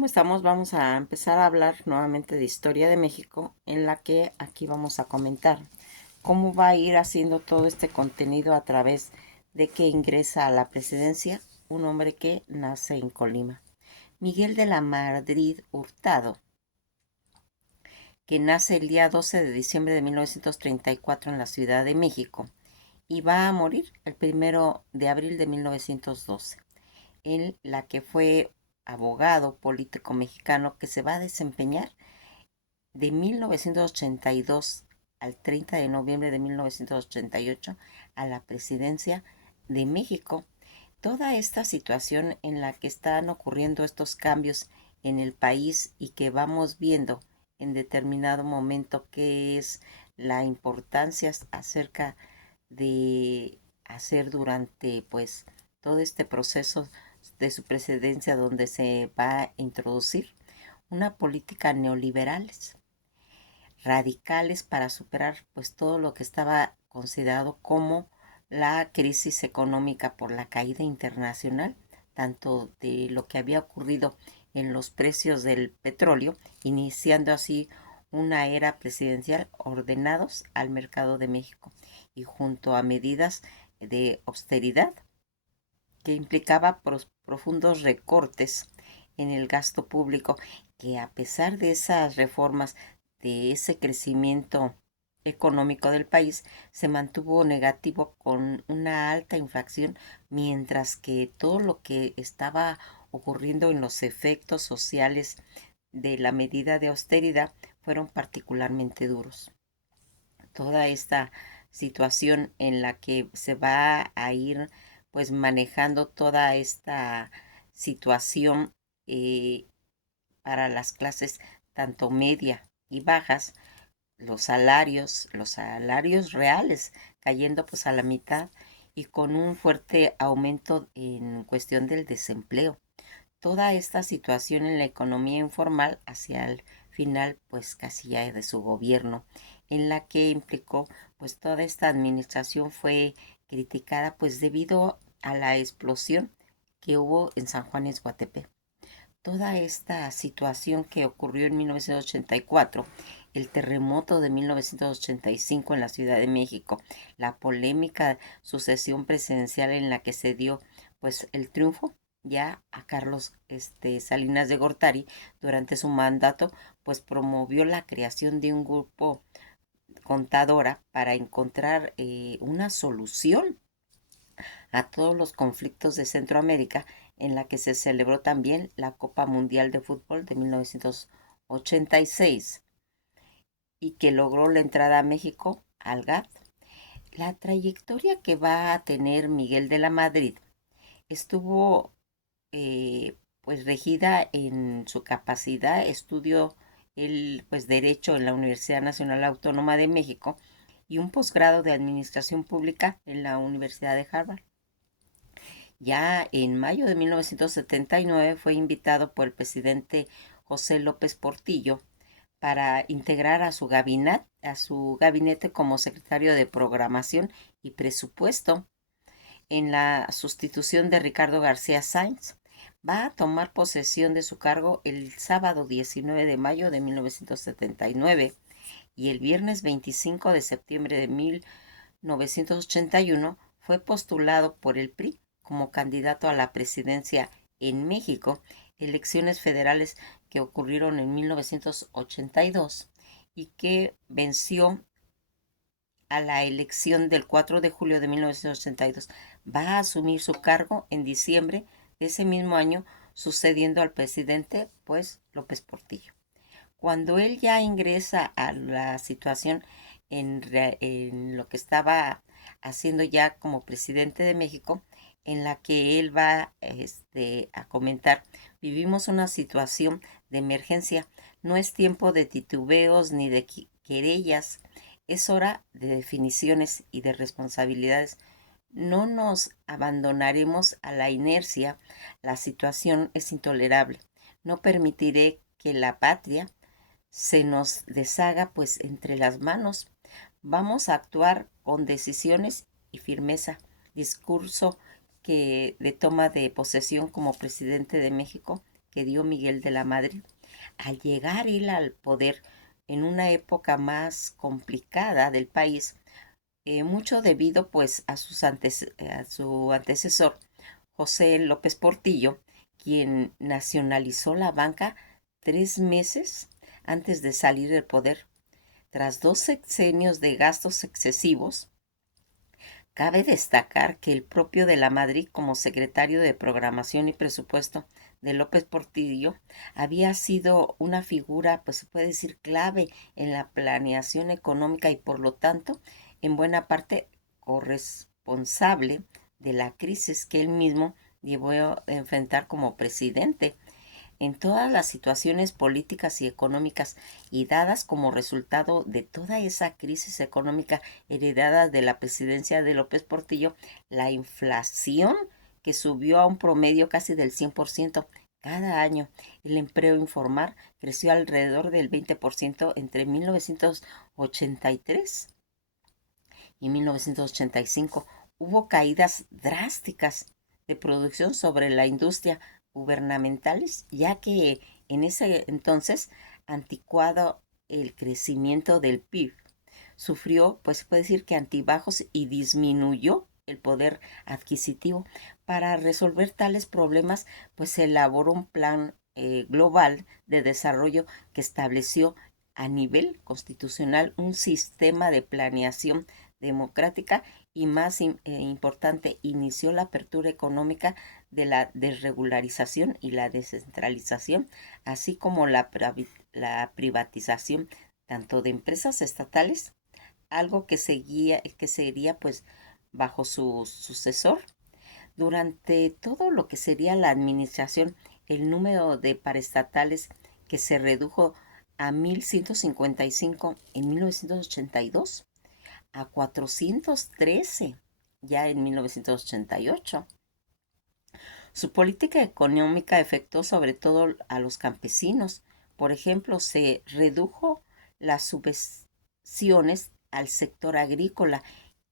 ¿Cómo estamos? Vamos a empezar a hablar nuevamente de historia de México, en la que aquí vamos a comentar cómo va a ir haciendo todo este contenido a través de que ingresa a la presidencia un hombre que nace en Colima. Miguel de la Madrid Hurtado, que nace el día 12 de diciembre de 1934 en la Ciudad de México y va a morir el 1 de abril de 1912, en la que fue abogado político mexicano que se va a desempeñar de 1982 al 30 de noviembre de 1988 a la presidencia de México. Toda esta situación en la que están ocurriendo estos cambios en el país y que vamos viendo en determinado momento qué es la importancia acerca de hacer durante pues todo este proceso de su presidencia, donde se va a introducir una política neoliberales radicales para superar pues todo lo que estaba considerado como la crisis económica por la caída internacional, tanto de lo que había ocurrido en los precios del petróleo, iniciando así una era presidencial ordenados al mercado de México y junto a medidas de austeridad que implicaba profundos recortes en el gasto público, que a pesar de esas reformas, de ese crecimiento económico del país, se mantuvo negativo con una alta inflación, mientras que todo lo que estaba ocurriendo en los efectos sociales de la medida de austeridad fueron particularmente duros. Toda esta situación en la que se va a ir pues manejando toda esta situación eh, para las clases tanto media y bajas, los salarios reales cayendo pues a la mitad y con un fuerte aumento en cuestión del desempleo. Toda esta situación en la economía informal hacia el final pues casi ya de su gobierno, en la que implicó pues toda esta administración fue criticada pues debido a la explosión que hubo en San Juan Esguatepec. Toda esta situación que ocurrió en 1984, el terremoto de 1985 en la Ciudad de México, la polémica sucesión presidencial en la que se dio pues el triunfo ya a Carlos Salinas de Gortari durante su mandato, pues promovió la creación de un grupo contadora para encontrar una solución a todos los conflictos de Centroamérica, en la que se celebró también la Copa Mundial de Fútbol de 1986 y que logró la entrada a México al GATT. La trayectoria que va a tener Miguel de la Madrid estuvo pues regida en su capacidad, estudió el pues derecho en la Universidad Nacional Autónoma de México y un posgrado de administración pública en la Universidad de Harvard. Ya en mayo de 1979 fue invitado por el presidente José López Portillo para integrar a su gabinete como secretario de Programación y Presupuesto en la sustitución de Ricardo García Sáenz. Va a tomar posesión de su cargo el sábado 19 de mayo de 1979 y el viernes 25 de septiembre de 1981 fue postulado por el PRI como candidato a la presidencia en México, elecciones federales que ocurrieron en 1982 y que venció a la elección del 4 de julio de 1982. Va a asumir su cargo en diciembre de ese mismo año, sucediendo al presidente, pues, López Portillo. Cuando él ya ingresa a la situación en lo que estaba haciendo ya como presidente de México, en la que él va a comentar, vivimos una situación de emergencia, no es tiempo de titubeos ni de querellas, es hora de definiciones y de responsabilidades. No nos abandonaremos a la inercia, la situación es intolerable. No permitiré que la patria se nos deshaga pues entre las manos. Vamos a actuar con decisiones y firmeza. Discurso que de toma de posesión como presidente de México que dio Miguel de la Madrid. Al llegar él al poder en una época más complicada del país, mucho debido pues a a su antecesor, José López Portillo, quien nacionalizó la banca 3 meses antes de salir del poder. Tras 2 sexenios de gastos excesivos, cabe destacar que el propio de la Madrid, como secretario de Programación y Presupuesto de López Portillo, había sido una figura, pues se puede decir, clave en la planeación económica y por lo tanto, en buena parte, corresponsable de la crisis que él mismo llevó a enfrentar como presidente. En todas las situaciones políticas y económicas y dadas como resultado de toda esa crisis económica heredada de la presidencia de López Portillo, la inflación que subió a un promedio casi del 100% cada año. El empleo informal creció alrededor del 20% entre 1983 y 1985. Hubo caídas drásticas de producción sobre la industria gubernamentales, ya que en ese entonces, anticuado el crecimiento del PIB, sufrió, pues se puede decir que antibajos y disminuyó el poder adquisitivo. Para resolver tales problemas, pues se elaboró un plan global de desarrollo que estableció a nivel constitucional un sistema de planeación democrática y más importante, inició la apertura económica de la desregularización y la descentralización, así como la privatización tanto de empresas estatales, algo que sería pues bajo su sucesor. Durante todo lo que sería la administración, el número de paraestatales que se redujo a 1.155 en 1982 a 413 ya en 1988. Su política económica afectó sobre todo a los campesinos. Por ejemplo, se redujo las subvenciones al sector agrícola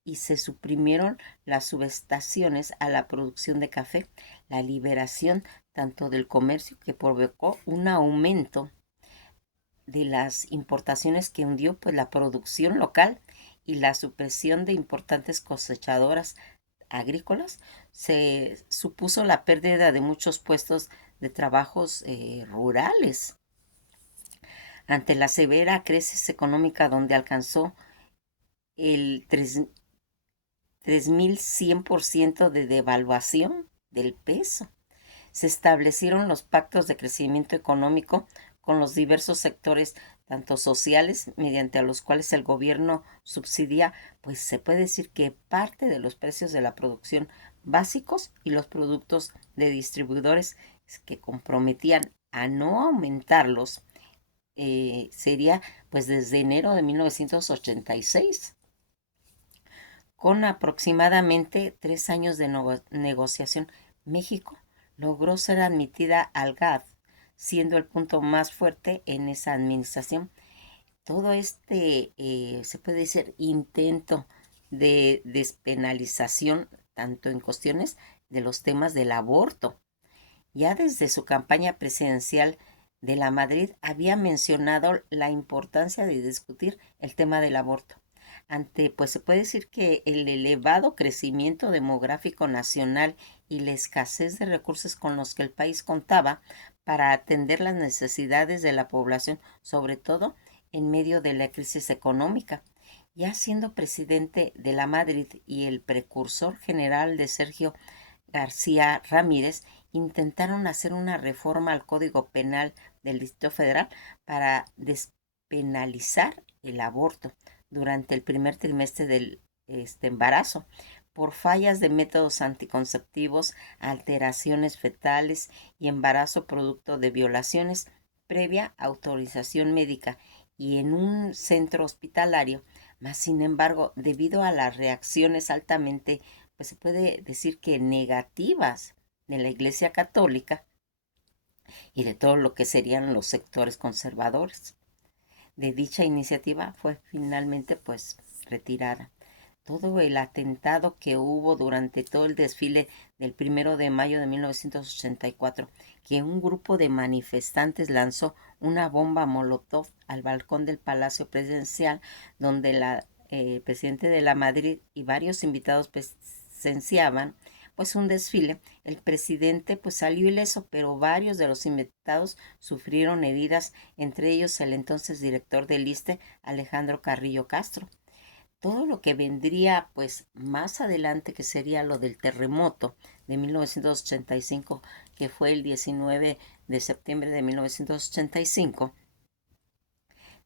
y se suprimieron las subestaciones a la producción de café. La liberación tanto del comercio, que provocó un aumento de las importaciones que hundió pues la producción local, y la supresión de importantes cosechadoras agrícolas, se supuso la pérdida de muchos puestos de trabajos rurales. Ante la severa crisis económica donde alcanzó el 3.100% de devaluación del peso, se establecieron los pactos de crecimiento económico con los diversos sectores, tanto sociales, mediante a los cuales el gobierno subsidia, pues se puede decir que parte de los precios de la producción básicos y los productos de distribuidores que comprometían a no aumentarlos, sería pues desde enero de 1986. Con aproximadamente 3 años de negociación, México logró ser admitida al GATT, siendo el punto más fuerte en esa administración. Todo se puede decir, intento de despenalización, tanto en cuestiones de los temas del aborto. Ya desde su campaña presidencial de la Madrid había mencionado la importancia de discutir el tema del aborto. Pues se puede decir que el elevado crecimiento demográfico nacional y la escasez de recursos con los que el país contaba para atender las necesidades de la población, sobre todo en medio de la crisis económica. Ya siendo presidente de la Madrid y el precursor general de Sergio García Ramírez, intentaron hacer una reforma al Código Penal del Distrito Federal para despenalizar el aborto durante el primer trimestre del embarazo, por fallas de métodos anticonceptivos, alteraciones fetales y embarazo producto de violaciones previa autorización médica y en un centro hospitalario. Mas, sin embargo, debido a las reacciones altamente, pues se puede decir que negativas de la Iglesia Católica y de todo lo que serían los sectores conservadores, de dicha iniciativa fue finalmente pues retirada. todo el atentado que hubo durante todo el desfile del 1 de mayo de 1984, que un grupo de manifestantes lanzó una bomba molotov al balcón del Palacio Presidencial, donde el presidente de la Madrid y varios invitados presenciaban pues un desfile. El presidente pues salió ileso, pero varios de los invitados sufrieron heridas, entre ellos el entonces director del ISSSTE, Alejandro Carrillo Castro. Todo lo que vendría pues más adelante, que sería lo del terremoto de 1985, que fue el 19 de septiembre de 1985,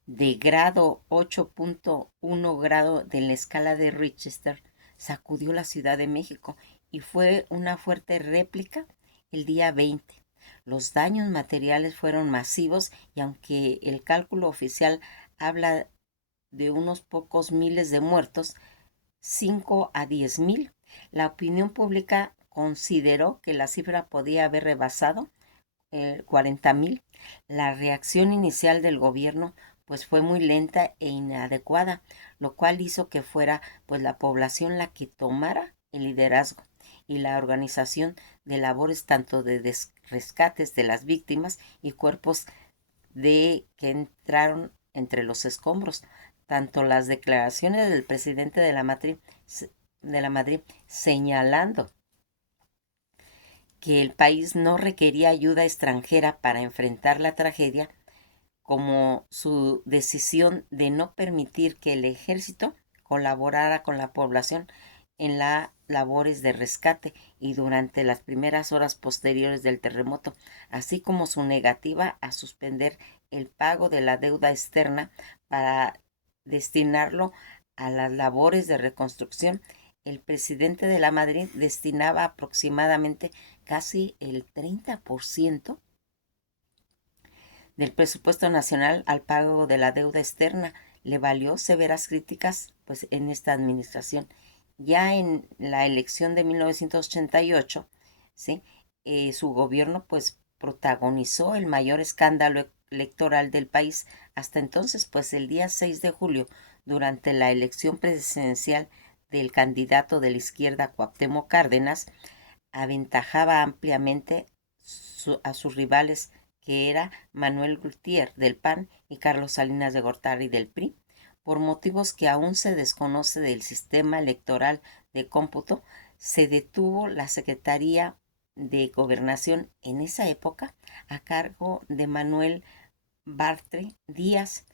de grado 8.1 grado de la escala de Richter, sacudió la Ciudad de México y fue una fuerte réplica el día 20. Los daños materiales fueron masivos y aunque el cálculo oficial habla de unos pocos miles de muertos, 5 a 10 mil, la opinión pública consideró que la cifra podía haber rebasado 40,000. La reacción inicial del gobierno pues fue muy lenta e inadecuada, lo cual hizo que fuera pues la población la que tomara el liderazgo y la organización de labores tanto de rescates de las víctimas y cuerpos de que entraron entre los escombros. Tanto las declaraciones del presidente de la Madrid señalando que el país no requería ayuda extranjera para enfrentar la tragedia, como su decisión de no permitir que el ejército colaborara con la población en las labores de rescate y durante las primeras horas posteriores del terremoto, así como su negativa a suspender el pago de la deuda externa para destinarlo a las labores de reconstrucción. El presidente de la Madrid destinaba aproximadamente casi el 30% del presupuesto nacional al pago de la deuda externa. Le valió severas críticas pues en esta administración. Ya en la elección de 1988, ¿sí? Su gobierno pues protagonizó el mayor escándalo electoral del país hasta entonces, pues el día 6 de julio, durante la elección presidencial del candidato de la izquierda Cuauhtémoc Cárdenas, aventajaba ampliamente a sus rivales, que era Manuel Gutiérrez del PAN y Carlos Salinas de Gortari del PRI. Por motivos que aún se desconoce del sistema electoral de cómputo, se detuvo la Secretaría de Gobernación en esa época a cargo de Manuel Bartre Díaz,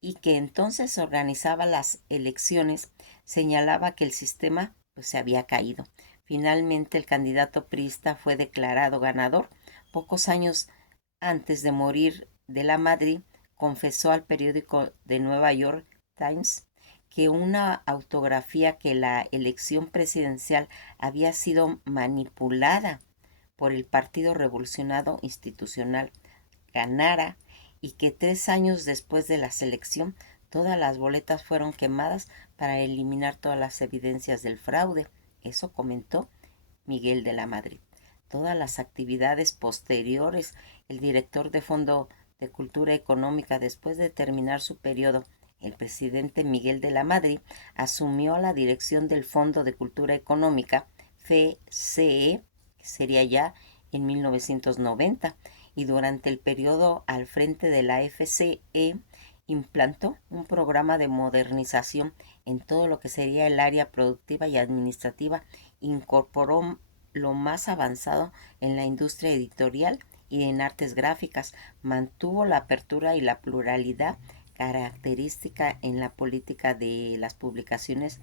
y que entonces organizaba las elecciones, señalaba que el sistema pues, se había caído. Finalmente el candidato priista fue declarado ganador. Pocos años antes de morir de la Madrid, confesó al periódico de Nueva York Times que una autografía que la elección presidencial había sido manipulada por el Partido Revolucionario Institucional ganara, y que 3 años después de la selección todas las boletas fueron quemadas para eliminar todas las evidencias del fraude. Eso comentó Miguel de la Madrid. Todas las actividades posteriores, el director de Fondo de Cultura Económica, después de terminar su periodo, el presidente Miguel de la Madrid asumió la dirección del Fondo de Cultura Económica, FCE, que sería ya en 1990, y durante el periodo al frente de la FCE implantó un programa de modernización en todo lo que sería el área productiva y administrativa, incorporó lo más avanzado en la industria editorial y en artes gráficas, mantuvo la apertura y la pluralidad característica en la política de las publicaciones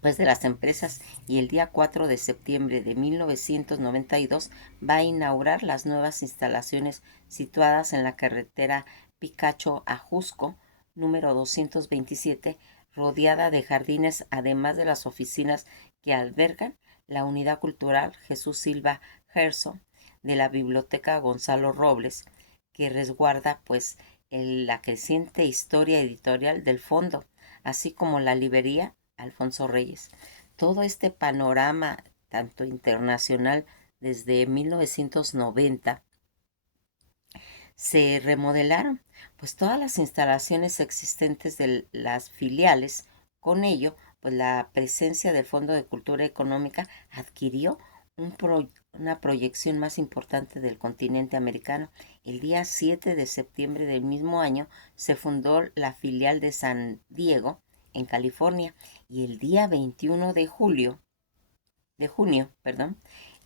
pues de las empresas, y el día 4 de septiembre de 1992 va a inaugurar las nuevas instalaciones situadas en la carretera Picacho a Jusco, número 227, rodeada de jardines, además de las oficinas que albergan la Unidad Cultural Jesús Silva Gerson de la Biblioteca Gonzalo Robles, que resguarda pues la creciente historia editorial del fondo, así como la librería Alfonso Reyes. Todo este panorama, tanto internacional, desde 1990, se remodelaron pues todas las instalaciones existentes de las filiales. Con ello, pues la presencia del Fondo de Cultura Económica adquirió una proyección más importante del continente americano. El día 7 de septiembre del mismo año se fundó la filial de San Diego, en California, y el día 21 de junio,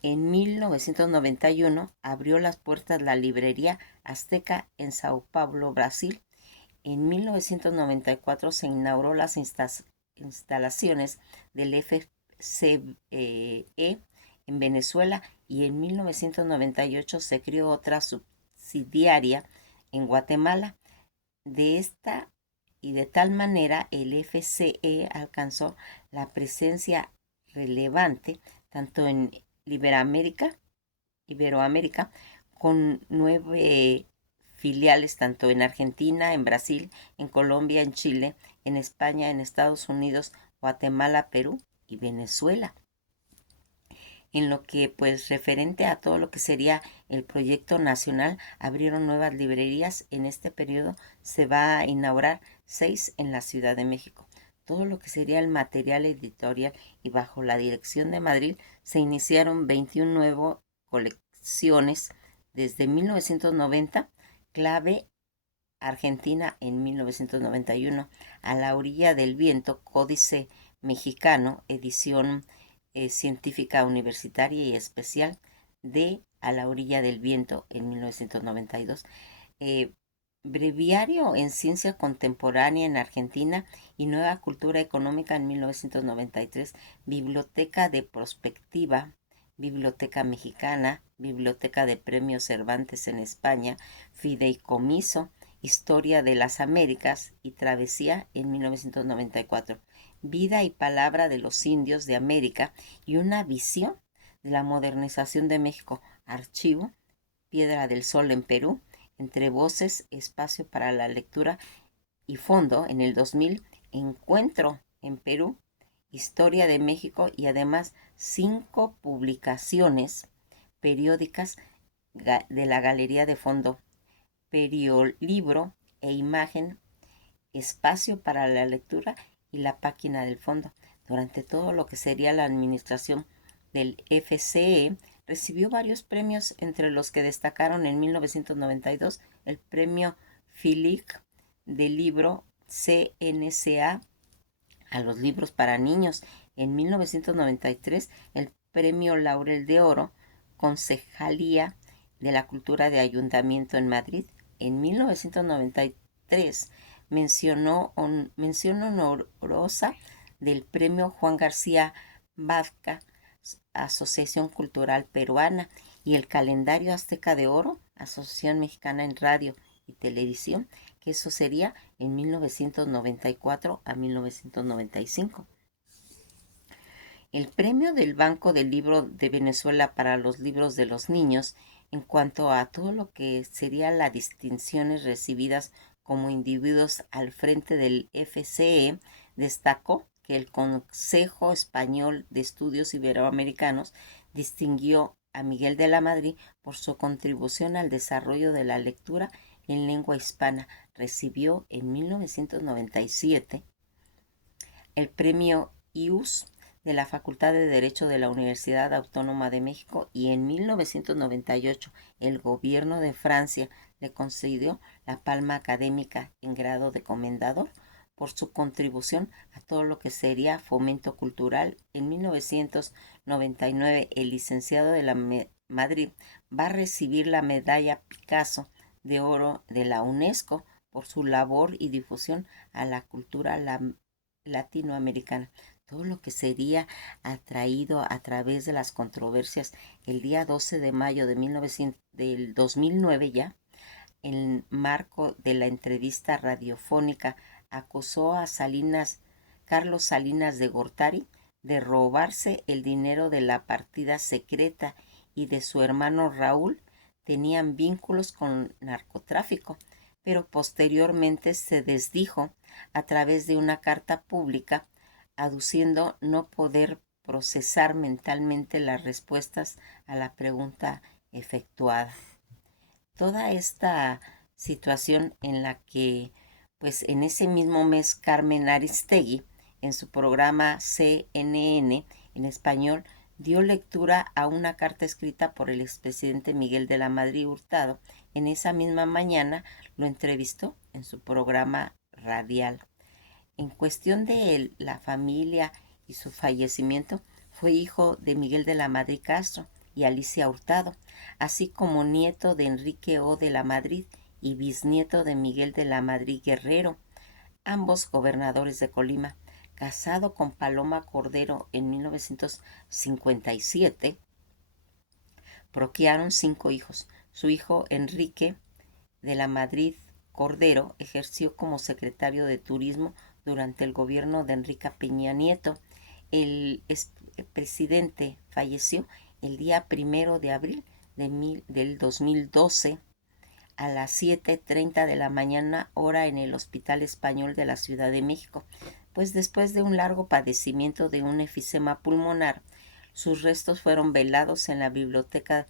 en 1991 abrió las puertas la librería Azteca en Sao Paulo, Brasil. En 1994 se inauguró las instalaciones del FCE en Venezuela, y en 1998 se creó otra subsidiaria en Guatemala. De esta y de tal manera el FCE alcanzó la presencia relevante tanto en Iberoamérica, con 9 filiales tanto en Argentina, en Brasil, en Colombia, en Chile, en España, en Estados Unidos, Guatemala, Perú y Venezuela. En lo que pues referente a todo lo que sería el proyecto nacional, abrieron nuevas librerías. En este periodo se va a inaugurar 6 en la Ciudad de México. Todo lo que sería el material editorial, y bajo la dirección de Madrid se iniciaron 21 nuevas colecciones desde 1990, Clave Argentina en 1991, A la orilla del viento, Códice Mexicano, edición científica universitaria y especial de A la orilla del viento en 1992, eh, Breviario en Ciencia Contemporánea en Argentina y Nueva Cultura Económica en 1993, Biblioteca de Prospectiva, Biblioteca Mexicana, Biblioteca de Premios Cervantes en España, Fideicomiso, Historia de las Américas y Travesía en 1994, Vida y Palabra de los Indios de América y una visión de la modernización de México, Archivo, Piedra del Sol en Perú, Entre Voces, Espacio para la Lectura y Fondo en el 2000, Encuentro en Perú, Historia de México, y además 5 publicaciones periódicas de la Galería de Fondo, Periolibro e Imagen, Espacio para la Lectura y la Página del Fondo. Durante todo lo que sería la administración del FCE, recibió varios premios, entre los que destacaron en 1992 el premio Philic del libro CNCA a los libros para niños, en 1993 el premio Laurel de Oro, Concejalía de la Cultura de Ayuntamiento en Madrid. En 1993 mención honorosa del premio Juan García Vazca, Asociación Cultural Peruana, y el calendario Azteca de Oro, Asociación Mexicana en Radio y Televisión, que eso sería en 1994 a 1995. El premio del Banco del Libro de Venezuela para los libros de los niños, en cuanto a todo lo que sería las distinciones recibidas como individuos al frente del FCE, destacó que el Consejo Español de Estudios Iberoamericanos distinguió a Miguel de la Madrid por su contribución al desarrollo de la lectura en lengua hispana. Recibió en 1997 el premio IUS de la Facultad de Derecho de la Universidad Autónoma de México, y en 1998 el gobierno de Francia le concedió la palma académica en grado de comendador por su contribución a todo lo que sería fomento cultural. En 1999 el licenciado de la Madrid va a recibir la medalla Picasso de oro de la UNESCO por su labor y difusión a la cultura latinoamericana. Todo lo que sería atraído a través de las controversias. El día 12 de mayo del 2009, ya en marco de la entrevista radiofónica, acusó a Carlos Salinas de Gortari de robarse el dinero de la partida secreta, y de su hermano Raúl tenían vínculos con narcotráfico, pero posteriormente se desdijo a través de una carta pública, aduciendo no poder procesar mentalmente las respuestas a la pregunta efectuada. Toda esta situación en la que, pues en ese mismo mes, Carmen Aristegui en su programa CNN en español, dio lectura a una carta escrita por el expresidente Miguel de la Madrid Hurtado. En esa misma mañana lo entrevistó en su programa radial. En cuestión de la familia y su fallecimiento, fue hijo de Miguel de la Madrid Castro y Alicia Hurtado, así como nieto de Enrique O. de la Madrid y bisnieto de Miguel de la Madrid Guerrero, ambos gobernadores de Colima. Casado con Paloma Cordero en 1957, procrearon 5 hijos. Su hijo Enrique de la Madrid Cordero ejerció como secretario de Turismo durante el gobierno de Enrique Peña Nieto. El presidente falleció el día 1 de abril del 2012 a las 7:30 de la mañana, hora en el Hospital Español de la Ciudad de México, pues después de un largo padecimiento de un efisema pulmonar, sus restos fueron velados en la biblioteca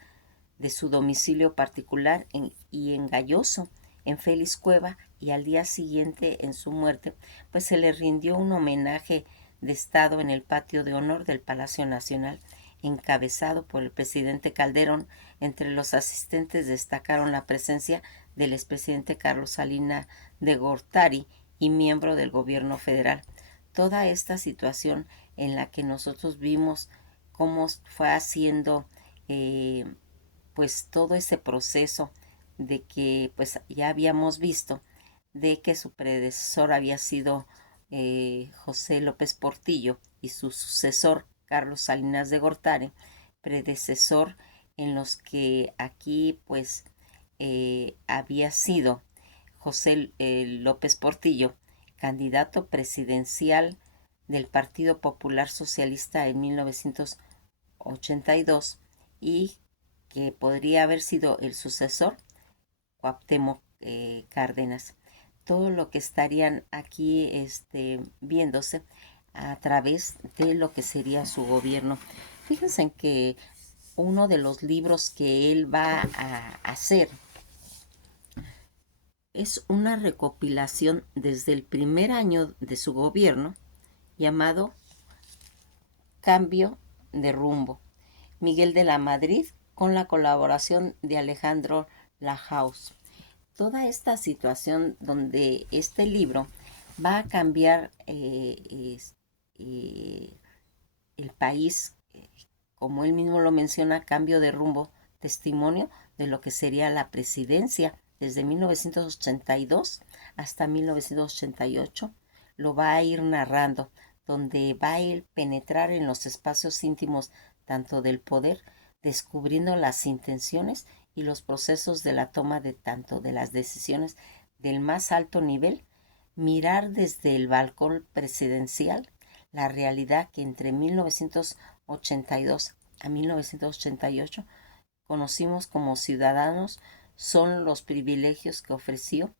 de su domicilio particular y en Galloso, en Félix Cueva, y al día siguiente, en su muerte, pues se le rindió un homenaje de Estado en el patio de honor del Palacio Nacional, encabezado por el presidente Calderón. Entre los asistentes destacaron la presencia del expresidente Carlos Salinas de Gortari y miembro del gobierno federal. Toda esta situación en la que nosotros vimos cómo fue haciendo pues todo ese proceso de que pues ya habíamos visto de que su predecesor había sido José López Portillo y su sucesor Carlos Salinas de Gortari, predecesor en los que aquí pues había sido José López Portillo, candidato presidencial del Partido Popular Socialista en 1982 y que podría haber sido el sucesor, Cuauhtémoc Cárdenas. Todo lo que estarían aquí viéndose a través de lo que sería su gobierno. Fíjense en que uno de los libros que él va a hacer es una recopilación desde el primer año de su gobierno llamado Cambio de Rumbo. Miguel de la Madrid con la colaboración de Alejandro Lahaus. Toda esta situación donde este libro va a cambiar el país, como él mismo lo menciona, cambio de rumbo, testimonio de lo que sería la presidencia desde 1982 hasta 1988, lo va a ir narrando, donde va a ir penetrar en los espacios íntimos tanto del poder, descubriendo las intenciones y los procesos de la toma de tanto de las decisiones del más alto nivel, mirar desde el balcón presidencial la realidad que entre 1982 a 1988 conocimos como ciudadanos son los privilegios que ofreció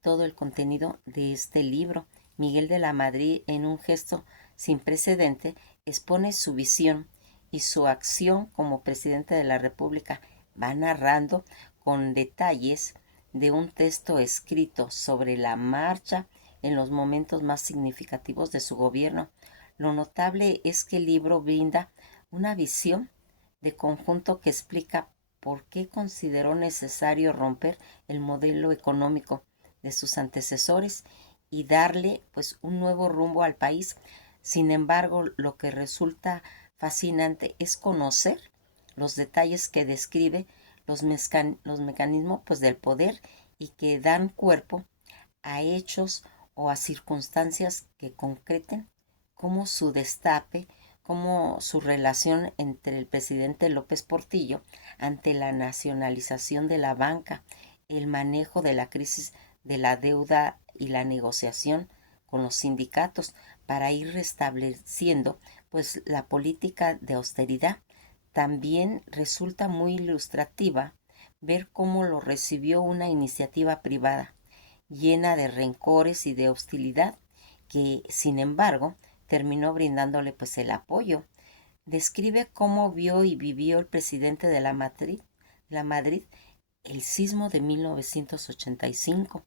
todo el contenido de este libro. Miguel de la Madrid, en un gesto sin precedente, expone su visión y su acción como presidente de la República. Va narrando con detalles de un texto escrito sobre la marcha en los momentos más significativos de su gobierno. Lo notable es que el libro brinda una visión de conjunto que explica por qué consideró necesario romper el modelo económico de sus antecesores y darle pues un nuevo rumbo al país. Sin embargo, lo que resulta fascinante es conocer los detalles que describe los mecanismos pues del poder y que dan cuerpo a hechos o a circunstancias que concreten como su destape, como su relación entre el presidente López Portillo ante la nacionalización de la banca, el manejo de la crisis de la deuda y la negociación con los sindicatos para ir restableciendo pues la política de austeridad. También resulta muy ilustrativa ver cómo lo recibió una iniciativa privada llena de rencores y de hostilidad que, sin embargo, terminó brindándole pues el apoyo. Describe cómo vio y vivió el presidente de la Madrid el sismo de 1985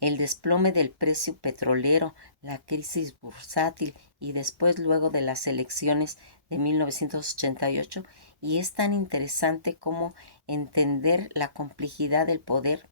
el desplome del precio petrolero, la crisis bursátil y después luego de las elecciones de 1988, y es tan interesante como entender la complejidad del poder,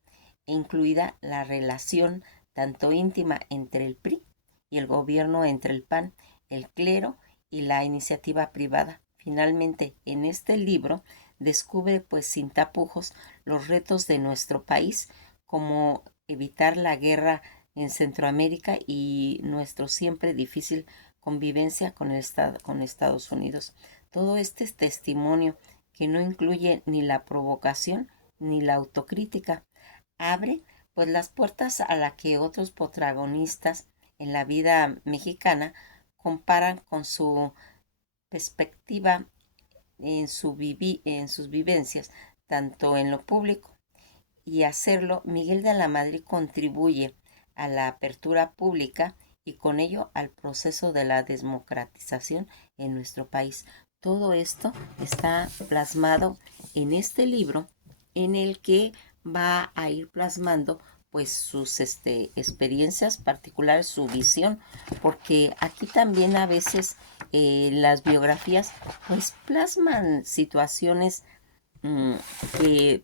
incluida la relación tanto íntima entre el PRI y el gobierno, entre el PAN, el clero y la iniciativa privada. Finalmente, en este libro descubre pues sin tapujos los retos de nuestro país, como evitar la guerra en Centroamérica y nuestro siempre difícil convivencia con Estados Unidos. Todo este testimonio, que no incluye ni la provocación ni la autocrítica, abre pues las puertas a la que otros protagonistas en la vida mexicana comparan con su perspectiva en sus vivencias, tanto en lo público. Y hacerlo, Miguel de la Madrid contribuye a la apertura pública y con ello al proceso de la democratización en nuestro país. Todo esto está plasmado en este libro, en el que va a ir plasmando pues sus experiencias particulares, su visión, porque aquí también a veces las biografías pues plasman situaciones mm, que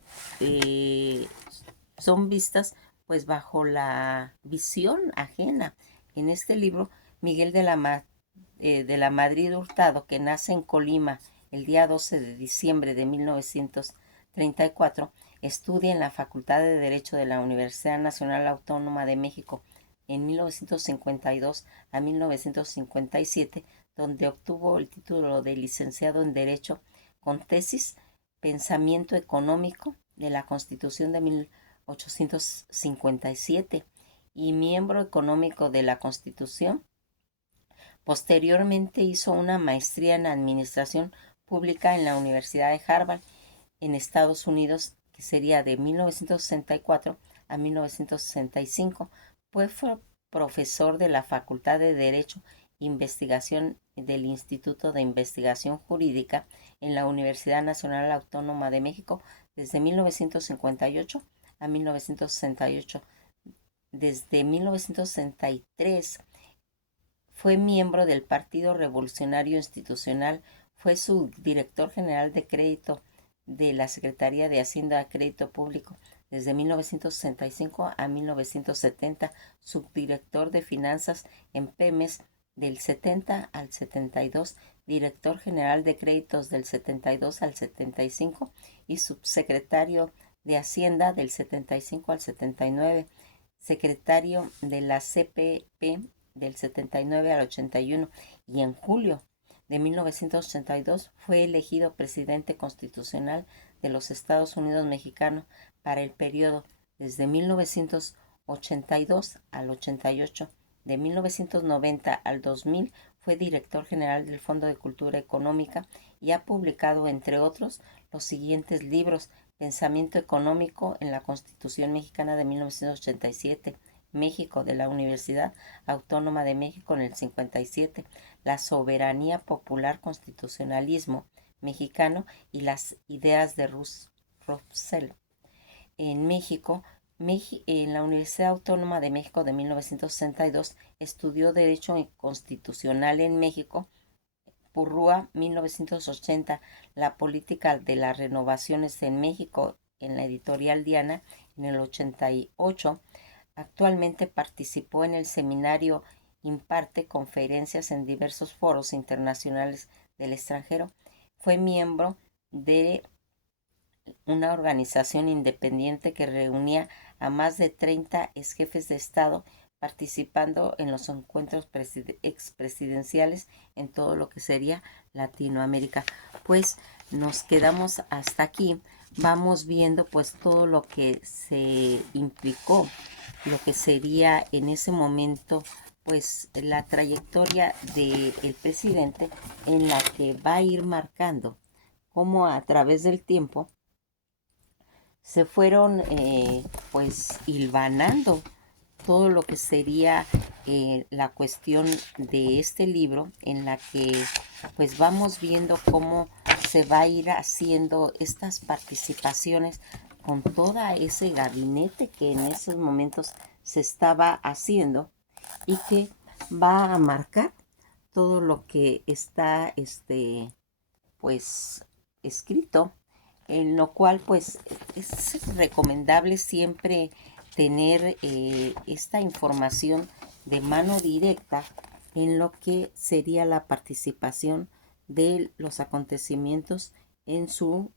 son vistas pues bajo la visión ajena. En este libro, Miguel de la Madrid Hurtado, que nace en Colima el día 12 de diciembre de 1934, estudia en la Facultad de Derecho de la Universidad Nacional Autónoma de México en 1952 a 1957, donde obtuvo el título de licenciado en Derecho con tesis Pensamiento Económico de la Constitución de 1857 y miembro económico de la Constitución. Posteriormente hizo una maestría en Administración Pública en la Universidad de Harvard en Estados Unidos, que sería de 1964 a 1965. Fue profesor de la Facultad de Derecho e Investigación del Instituto de Investigación Jurídica en la Universidad Nacional Autónoma de México desde 1958 a 1968. Desde 1963 fue miembro del Partido Revolucionario Institucional, fue subdirector general de crédito de la Secretaría de Hacienda y Crédito Público desde 1965 a 1970, subdirector de finanzas en Pemex del 70 al 72, director general de créditos del 72 al 75 y subsecretario de Hacienda del 75 al 79, secretario de la CPP del 79 al 81, y en julio de 1982 fue elegido presidente constitucional de los Estados Unidos mexicanos para el periodo desde 1982 al 88. De 1990 al 2000 fue director general del Fondo de Cultura Económica y ha publicado, entre otros, los siguientes libros: Pensamiento Económico en la Constitución Mexicana de 1987, México, de la Universidad Autónoma de México en el 57, La Soberanía Popular, Constitucionalismo Mexicano y las Ideas de Russell. En México, en la Universidad Autónoma de México de 1962, estudió Derecho Constitucional en México. Purrúa, 1980, La política de las renovaciones en México, en la editorial Diana, en el 88. Actualmente participó en el seminario, imparte conferencias en diversos foros internacionales del extranjero. Fue miembro de una organización independiente que reunía a más de 30 exjefes de Estado, participando en los encuentros expresidenciales en todo lo que sería Latinoamérica. Pues nos quedamos hasta aquí. Vamos viendo pues todo lo que se implicó, lo que sería en ese momento pues la trayectoria del presidente, en la que va a ir marcando cómo a través del tiempo se fueron pues hilvanando todo lo que sería la cuestión de este libro, en la que pues vamos viendo cómo se va a ir haciendo estas participaciones con todo ese gabinete que en esos momentos se estaba haciendo y que va a marcar todo lo que está pues escrito, en lo cual pues es recomendable siempre tener esta información de mano directa en lo que sería la participación de los acontecimientos en su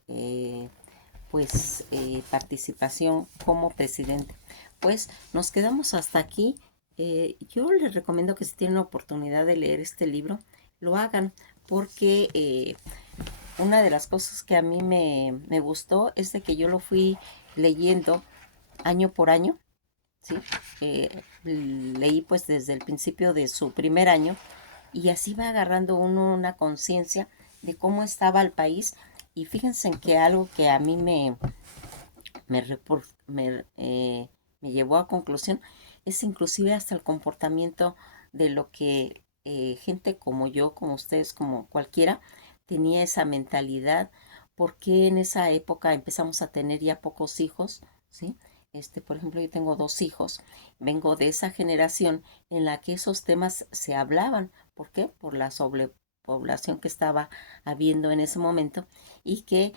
participación como presidente. Pues nos quedamos hasta aquí. Yo les recomiendo que si tienen la oportunidad de leer este libro, lo hagan, porque una de las cosas que a mí me gustó es de que yo lo fui leyendo año por año, ¿sí? Leí pues desde el principio de su primer año y así va agarrando uno una conciencia de cómo estaba el país. Y fíjense en que algo que a mí me, me, me llevó a conclusión es inclusive hasta el comportamiento de lo que gente como yo, como ustedes, como cualquiera, tenía esa mentalidad, porque en esa época empezamos a tener ya pocos hijos, ¿sí? Por ejemplo, yo tengo 2 hijos, vengo de esa generación en la que esos temas se hablaban. ¿Por qué? Por la sobrepoblación que estaba habiendo en ese momento y que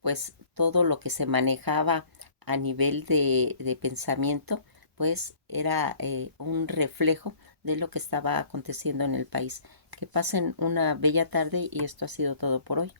pues todo lo que se manejaba a nivel de pensamiento pues era un reflejo de lo que estaba aconteciendo en el país. Que pasen una bella tarde y esto ha sido todo por hoy.